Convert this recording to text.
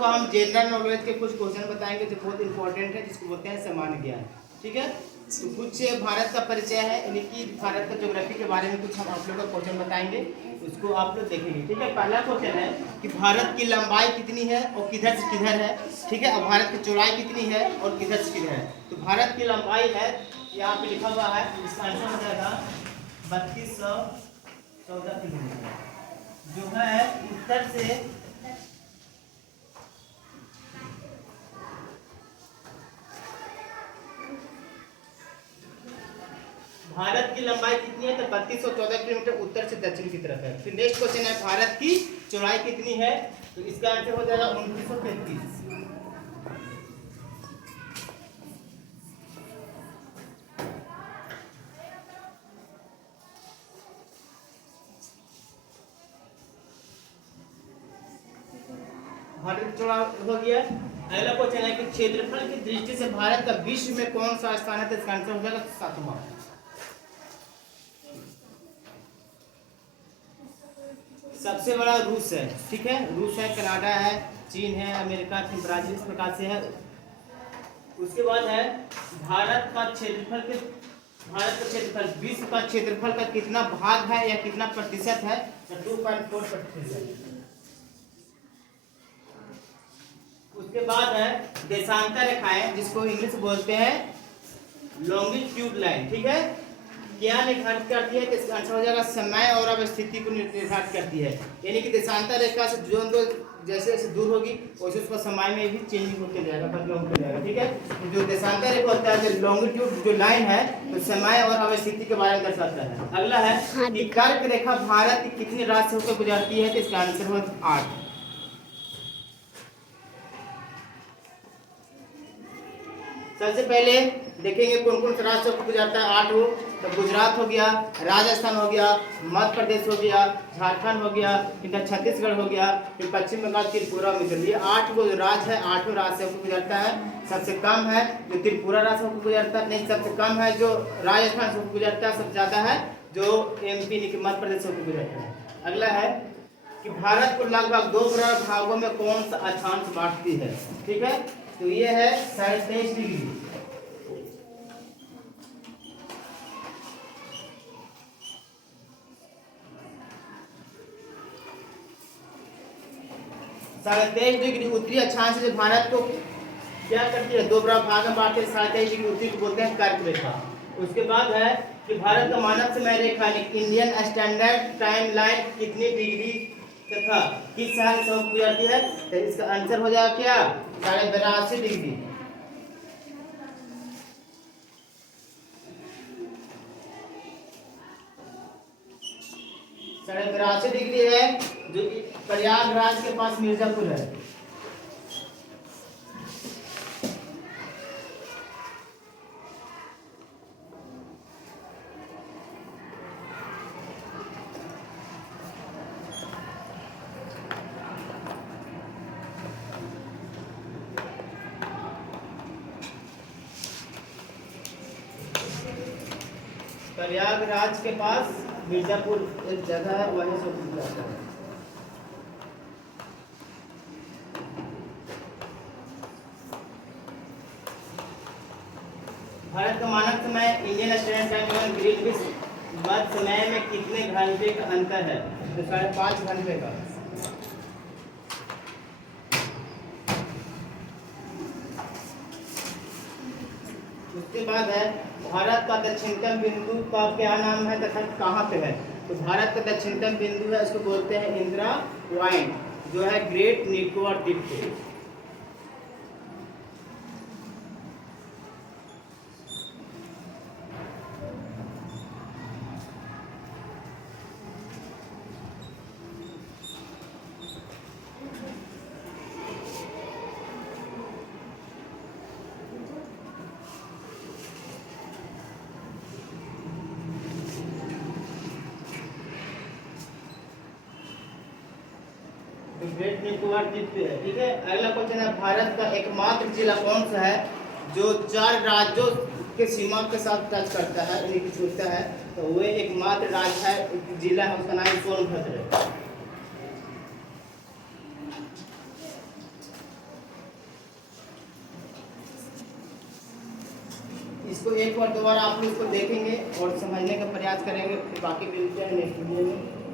को हम general knowledge के कुछ क्वेश्चन बताएंगे जो बहुत इंपॉर्टेंट है, जिसको बोलते हैं सामान्य ज्ञान। ठीक है, तो कुछ भारत का परिचय है, यानी कि भारत का ज्योग्राफी के बारे में कुछ हम आप लोग का क्वेश्चन बताएंगे, उसको आप लोग देखेंगे। ठीक है, पहला क्वेश्चन है कि भारत की लंबाई कितनी है और किधर से किधर है। ठीक है, और भारत की चौड़ाई कितनी है और किधर से किधर है। तो भारत की लंबाई है, यहाँ पे लिखा हुआ है, इसका आंसर हो जाएगा 3214 किलोमीटर, जो है उत्तर से भारत की लंबाई कितनी है, तो 3214 किलोमीटर उत्तर से दक्षिण की तरफ है। फिर नेक्स्ट क्वेश्चन है भारत की चौड़ाई कितनी है, तो इसका आंसर हो जाएगा 2933। भारत चौड़ा हो गया। अगला क्वेश्चन है कि क्षेत्रफल की दृष्टि से भारत का विश्व में कौन सा स्थान है, तो इसका आंसर हो जाएगा 7वां। सबसे बड़ा रूस है। ठीक है, रूस है, कनाडा है, चीन है, अमेरिका है, ब्राजील, इस प्रकार से है। उसके बाद है भारत का क्षेत्रफल विश्व का क्षेत्रफल का कितना भाग है या कितना प्रतिशत है, तो 2.4%। उसके बाद है देशांतर रेखाएं, जिसको इंग्लिश बोलते हैं लॉन्गिट्यूड लाइन। ठीक है, क्या निर्धारित करती है, तो इसका आंसर हो जाएगा समय और अवस्थिति को निर्धारित करती है। यानी कि देशांतर रेखा से जो जैसे जैसे दूर होगी वैसे उसका समय में भी चेंजिंग होते जाएगा, बदलाव होते जाएगा। ठीक है, जो देशांतर रेखा होता है, जो लॉन्गिट्यूड जो लाइन है, तो समय और अवस्थिति के बारे में दर्शाता है। अगला है कि कर्क रेखा भारत की कितनी राज्य से होकर गुजरती है, तो इसका आंसर हो 8। सबसे पहले देखेंगे कौन कौन सा राज्य को गुजरता है। 8 हो, तो गुजरात हो गया, राजस्थान हो गया, मध्य प्रदेश हो गया, झारखंड हो गया, फिर छत्तीसगढ़ हो गया, फिर पश्चिम बंगाल, त्रिपुरा, मिजोरम। ये 8 जो राज्य है, 8 राज्य को गुजरता है। सबसे कम है जो त्रिपुरा राज्य को गुजरता है, नहीं सबसे कम है जो राजस्थान से गुजरता है, सबसे ज्यादा है जो MP मध्य प्रदेश से गुजरता है। अगला है कि भारत को लगभग 2 बराबर भागों में कौन सा अक्षांश बांटती है। ठीक है, तो ये है 23.5 डिग्री। साढ़े 23 डिग्री उत्तरी अक्षांश से भारत को क्या करती है, 2 बराबर भाग में बांटते हैं। 23.5 डिग्री उत्तरी को बोलते हैं कर्क रेखा। उसके बाद है कि भारत का मानक समय रेखा इंडियन स्टैंडर्ड टाइम लाइन कितनी डिग्री तथा किस शहर से गुजरती है, तो इसका आंसर हो जाएगा क्या, 82.5 डिग्री। 82.5 डिग्री है, जो कि प्रयागराज के पास मिर्जापुर है। प्रयागराज के पास मिर्जापुर एक जगह है, वहीं से गुजरता है। भारत का मानक समय इंडियन स्टैंडर्ड टाइम और ग्रीनविच मध्य समय में कितने घंटे का अंतर है, तो 5.5 घंटे का। उसके बाद है भारत का दक्षिणतम बिंदु का क्या नाम है तथा कहाँ पे है, तो भारत का दक्षिणतम बिंदु है, इसको बोलते हैं इंदिरा पॉइंट, जो है ग्रेट निकोबार द्वीप पे। ग्रेट निकोबार द्वीप पे है। ठीक है, अगला क्वेश्चन है भारत का एकमात्र जिला कौन सा है जो 4 राज्यों के सीमा के साथ टच करता है, यानी कि छूता है, तो वो एकमात्र राज्य है, जिला है, उसका नाम सोनभद्र है। इसको एक बार दोबारा आप लोग इसको देखेंगे और समझने का प्रयास करेंगे, फिर बाकी मिलते हैं नेक्स्ट वीडियो में।